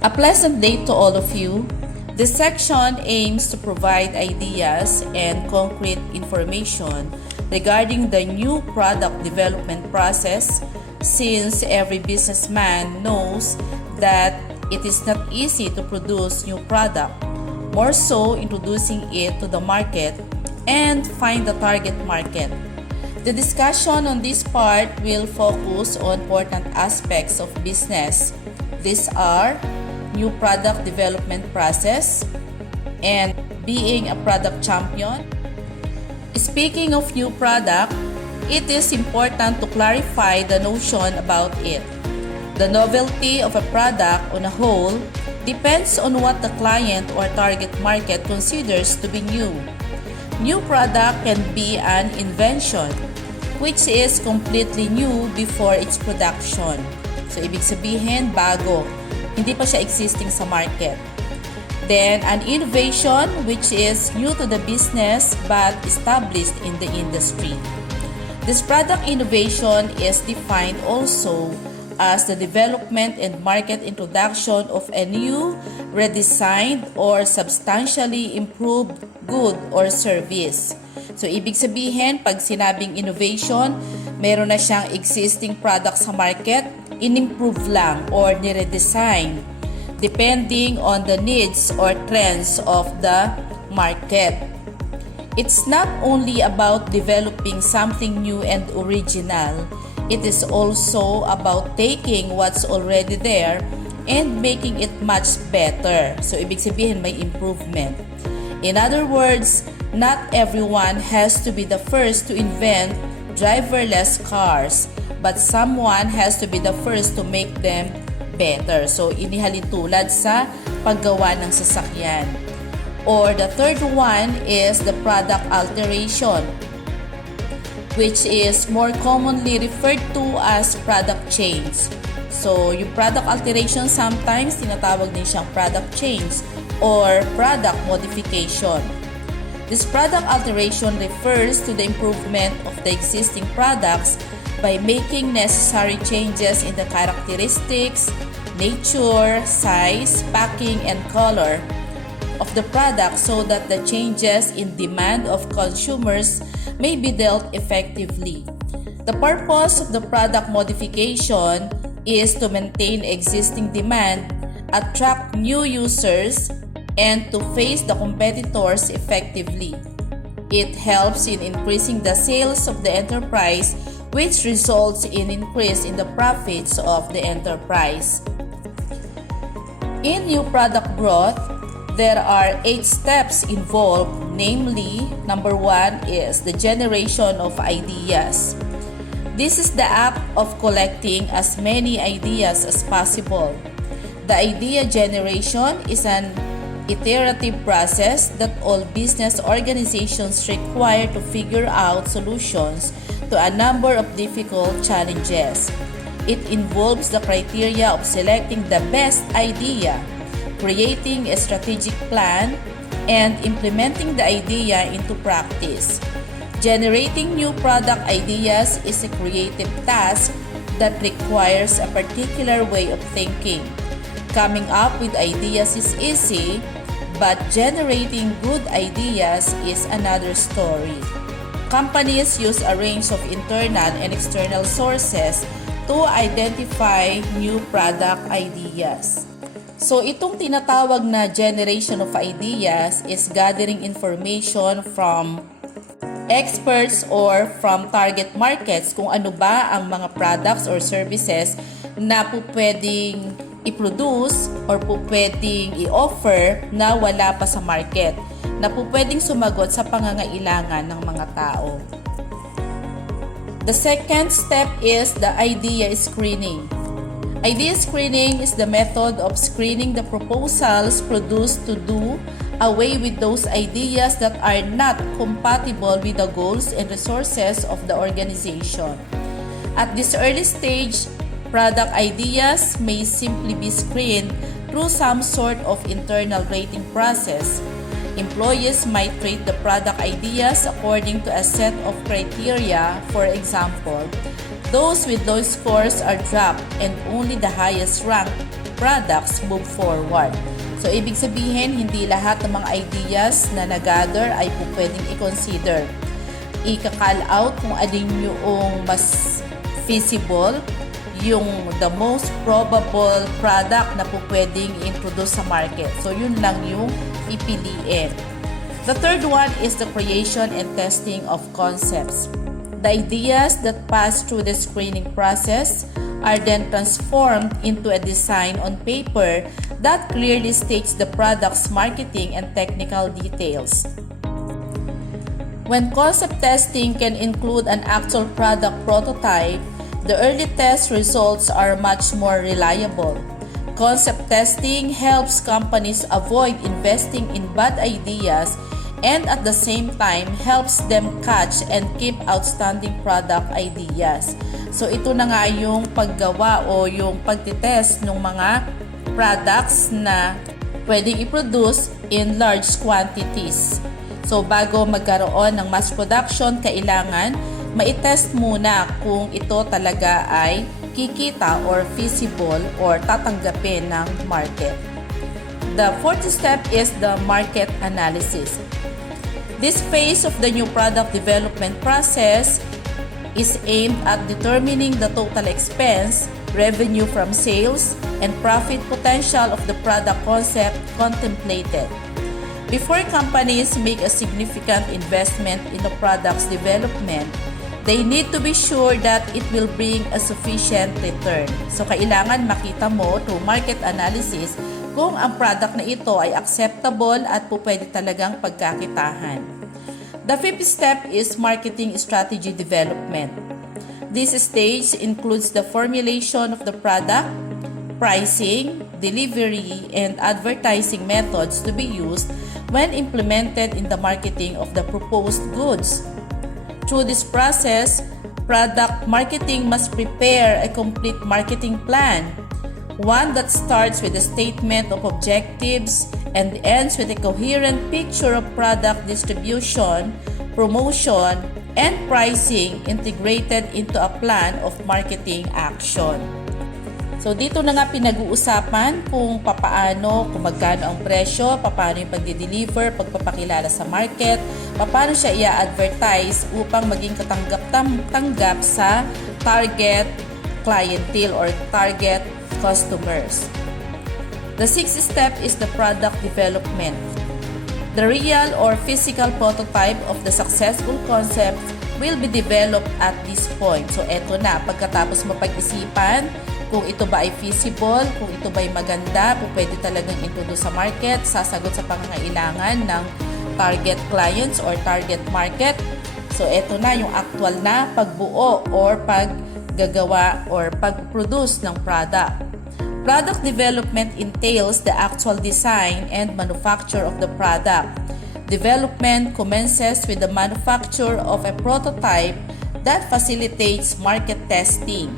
A pleasant day to all of you. This section aims to provide ideas and concrete information regarding the new product development process, since every businessman knows that it is not easy to produce new product, more so introducing it to the market and find the target market. The discussion on this part will focus on important aspects of business. These are new product development process and being a product champion. Speaking of new product, it is important to clarify the notion about it. The novelty of a product on a whole depends on what the client or target market considers to be new. New product can be an invention, which is completely new before its production. So, ibig sabihin, bago. Hindi pa siya existing sa market. Then, an innovation, which is new to the business but established in the industry. This product innovation is defined also as the development and market introduction of a new, redesigned, or substantially improved good or service. So, ibig sabihin, pag sinabing innovation, meron na siyang existing product sa market, in-improve lang or ni-redesign depending on the needs or trends of the market. It's not only about developing something new and original. It is also about taking what's already there and making it much better. So, ibig sabihin may improvement. In other words, not everyone has to be the first to invent driverless cars, but someone has to be the first to make them better. So, inihalin tulad sa paggawa ng sasakyan. Or the third one is the product alteration, which is more commonly referred to as product change. So, yung product alteration sometimes tinatawag din siyang product change or product modification. This product alteration refers to the improvement of the existing products by making necessary changes in the characteristics, nature, size, packing, and color of the product so that the changes in demand of consumers may be dealt effectively. The purpose of the product modification is to maintain existing demand, attract new users, and to face the competitors effectively. It helps in increasing the sales of the enterprise, which results in increase in the profits of the enterprise. In new product growth, there are 8 steps involved, namely, number 1 is the generation of ideas. This is the act of collecting as many ideas as possible. The idea generation is an iterative process that all business organizations require to figure out solutions to a number of difficult challenges. It involves the criteria of selecting the best idea, creating a strategic plan, and implementing the idea into practice. Generating new product ideas is a creative task that requires a particular way of thinking. Coming up with ideas is easy, but generating good ideas is another story. Companies use a range of internal and external sources to identify new product ideas. So, itong tinatawag na generation of ideas is gathering information from experts or from target markets kung ano ba ang mga products or services na pwedeng i-produce or pwedeng i-offer na wala pa sa market, na pwedeng sumagot sa pangangailangan ng mga tao. The second step is the idea screening. Idea screening is the method of screening the proposals produced to do away with those ideas that are not compatible with the goals and resources of the organization. At this early stage, product ideas may simply be screened through some sort of internal rating process. Employees might rate the product ideas according to a set of criteria. For example, those with low scores are dropped and only the highest ranked products move forward. So, ibig sabihin, hindi lahat ng mga ideas na nag-gather ay po pwedeng i-consider. I-call out kung alin yung mas feasible, yung the most probable product na po pwedeng introduce sa market. So, yun lang yung ipiliin. The third one is the creation and testing of concepts. The ideas that pass through the screening process are then transformed into a design on paper that clearly states the product's marketing and technical details. When concept testing can include an actual product prototype, the early test results are much more reliable. Concept testing helps companies avoid investing in bad ideas and at the same time helps them catch and keep outstanding product ideas. So ito na nga yung paggawa o yung pagtitest ng mga products na pwedeng i-produce in large quantities. So bago magkaroon ng mass production, kailangan ma-test muna kung ito talaga ay kikita or feasible or tatanggapin ng market. The fourth step is the market analysis. This phase of the new product development process is aimed at determining the total expense, revenue from sales, and profit potential of the product concept contemplated. Before companies make a significant investment in the product's development, they need to be sure that it will bring a sufficient return. So, kailangan makita mo through market analysis kung ang product na ito ay acceptable at po pwede talagang pagkakitahan. The fifth step is marketing strategy development. This stage includes the formulation of the product, pricing, delivery, and advertising methods to be used when implemented in the marketing of the proposed goods. Through this process, product marketing must prepare a complete marketing plan, one that starts with a statement of objectives and ends with a coherent picture of product distribution, promotion, and pricing integrated into a plan of marketing action. So dito na nga pinag-uusapan kung papaano, kung magkano ang presyo, paano yung pagdi-deliver, pagpapakilala sa market, paano siya i-advertise upang maging katanggap-tanggap sa target clientele or target customers. The sixth step is the product development. The real or physical prototype of the successful concept will be developed at this point. So eto na, pagkatapos mapag-isipan kung ito ba ay feasible, kung ito ba ay maganda, kung pwede talagang introduce sa market, sasagot sa pangangailangan ng target clients or target market. So eto na yung actual na pagbuo or paggagawa or pag-produce ng product. Product development entails the actual design and manufacture of the product. Development commences with the manufacture of a prototype that facilitates market testing.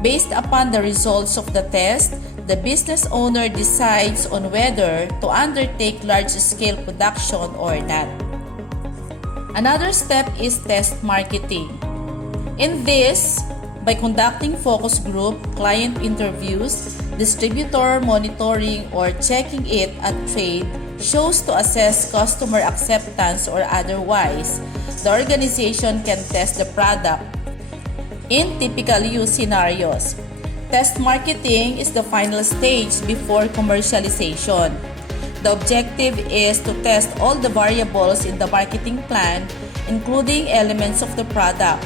Based upon the results of the test, the business owner decides on whether to undertake large-scale production or not. Another step is test marketing. In this, by conducting focus group, client interviews, distributor monitoring, or checking it at trade shows to assess customer acceptance or otherwise, the organization can test the product in typical use scenarios. Test marketing is the final stage before commercialization. The objective is to test all the variables in the marketing plan, including elements of the product.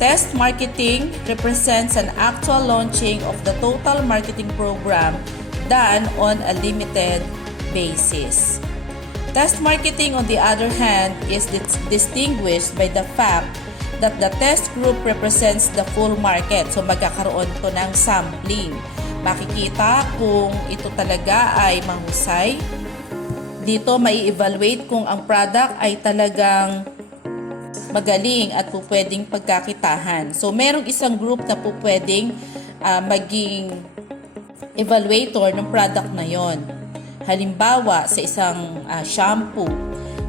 Test marketing represents an actual launching of the total marketing program done on a limited basis. Test marketing, on the other hand, is distinguished by the fact that the test group represents the full market. So magkakaroon ito ng sampling. Makikita kung ito talaga ay mahusay, dito mai-evaluate kung ang product ay talagang magaling at po pwedeng pagkakitahan. So, merong isang group na po pwedeng maging evaluator ng product na yon. Halimbawa, sa isang shampoo.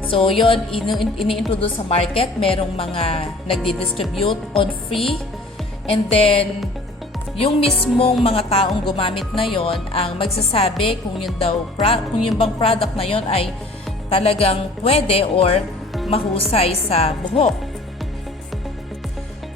So, yon ini-introduce sa market. Merong mga nagdi-distribute on free. And then, yung mismong mga taong gumamit na yon ang magsasabi kung yung bang product na yon ay talagang pwede or mahusay sa buhok.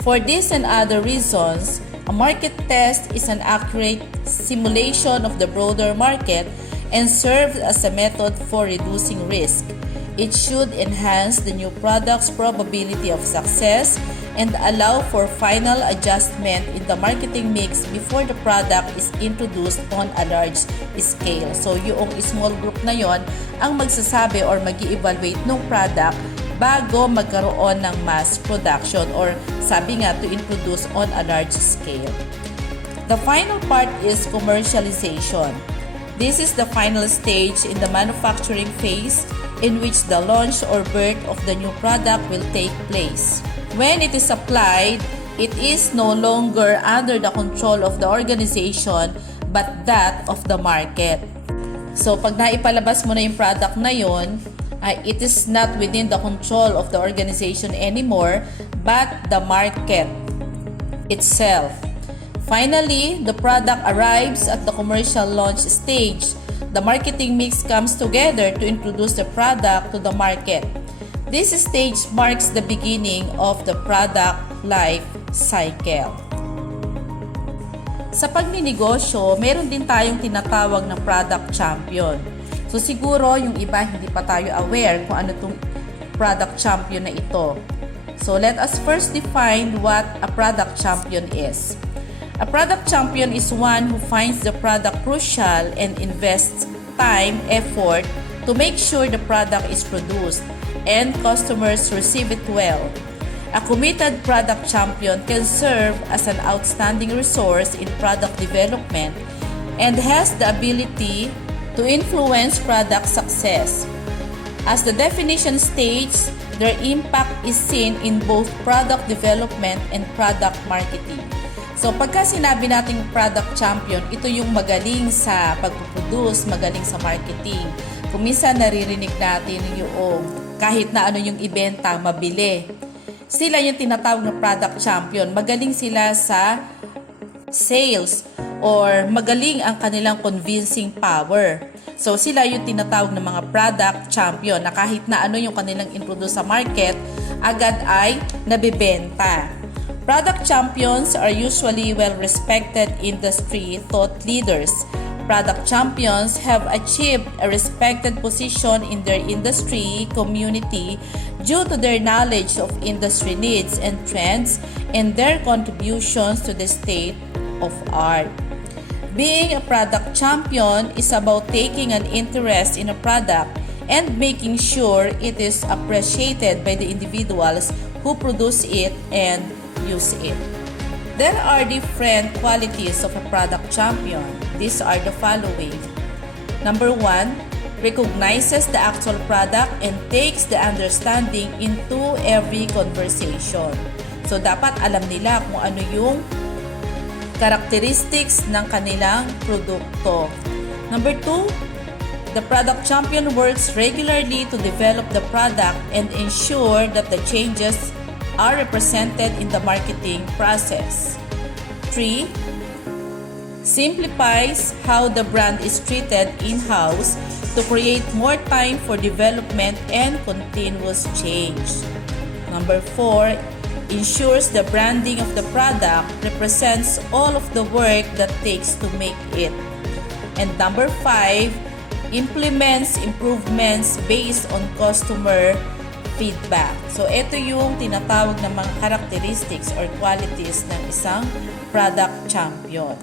For this and other reasons, a market test is an accurate simulation of the broader market and serves as a method for reducing risk. It should enhance the new product's probability of success and allow for final adjustment in the marketing mix before the product is introduced on a large scale. So, yung small group na yon ang magsasabi or mag-evaluate ng product bago magkaroon ng mass production or sabi nga to introduce on a large scale. The final part is commercialization. This is the final stage in the manufacturing phase in which the launch or birth of the new product will take place. When it is applied, it is no longer under the control of the organization but that of the market. So, pag naipalabas mo na yung product na yon, it is not within the control of the organization anymore but the market itself. Finally, the product arrives at the commercial launch stage. The marketing mix comes together to introduce the product to the market. This stage marks the beginning of the product life cycle. Sa pagninegosyo, meron din tayong tinatawag na product champion. So siguro yung iba hindi pa tayo aware kung ano itong product champion na ito. So let us first define what a product champion is. A product champion is one who finds the product crucial and invests time, effort to make sure the product is produced and customers receive it well. A committed product champion can serve as an outstanding resource in product development and has the ability to influence product success. As the definition states, their impact is seen in both product development and product marketing. So pagka sinabi nating product champion, ito yung magaling sa pagpuproduce, magaling sa marketing. Kung minsan naririnig natin yung kahit na ano yung ibenta, mabili. Sila yung tinatawag na product champion. Magaling sila sa sales or magaling ang kanilang convincing power. So sila yung tinatawag na mga product champion na kahit na ano yung kanilang introduce sa market, agad ay nabibenta. Product champions are usually well-respected industry thought leaders. Product champions have achieved a respected position in their industry community due to their knowledge of industry needs and trends and their contributions to the state of art. Being a product champion is about taking an interest in a product and making sure it is appreciated by the individuals who produce it and use it. There are different qualities of a product champion. These are the following. Number 1, recognizes the actual product and takes the understanding into every conversation. So, dapat alam nila kung ano yung characteristics ng kanilang produkto. Number 2, the product champion works regularly to develop the product and ensure that the changes are represented in the marketing process. 3, simplifies how the brand is treated in-house to create more time for development and continuous change. Number 4, ensures the branding of the product represents all of the work that takes to make it. And number 5, implements improvements based on customer feedback. So, ito yung tinatawag na mga characteristics or qualities ng isang product champion.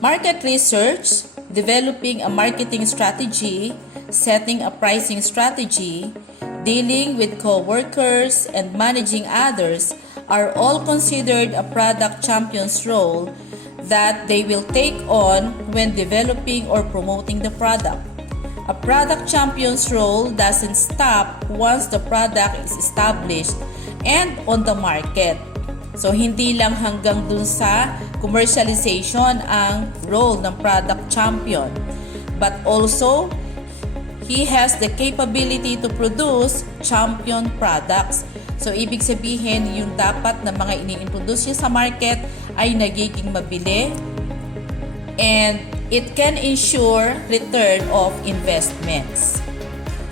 Market research, developing a marketing strategy, setting a pricing strategy, dealing with co-workers, and managing others are all considered a product champion's role that they will take on when developing or promoting the product. A product champion's role doesn't stop once the product is established and on the market. So, hindi lang hanggang dun sa commercialization ang role ng product champion, but also he has the capability to produce champion products. So, ibig sabihin, yung dapat na mga ini-introduce niya sa market ay nagiging mabili and it can ensure return of investments.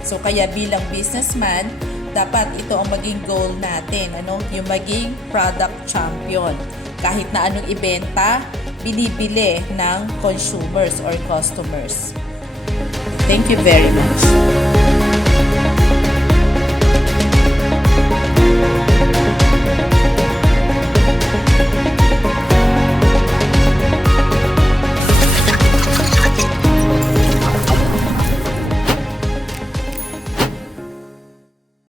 So, kaya bilang businessman, dapat ito ang maging goal natin, yung maging product champion. Kahit na anong ibenta, binibili ng consumers or customers. Thank you very much.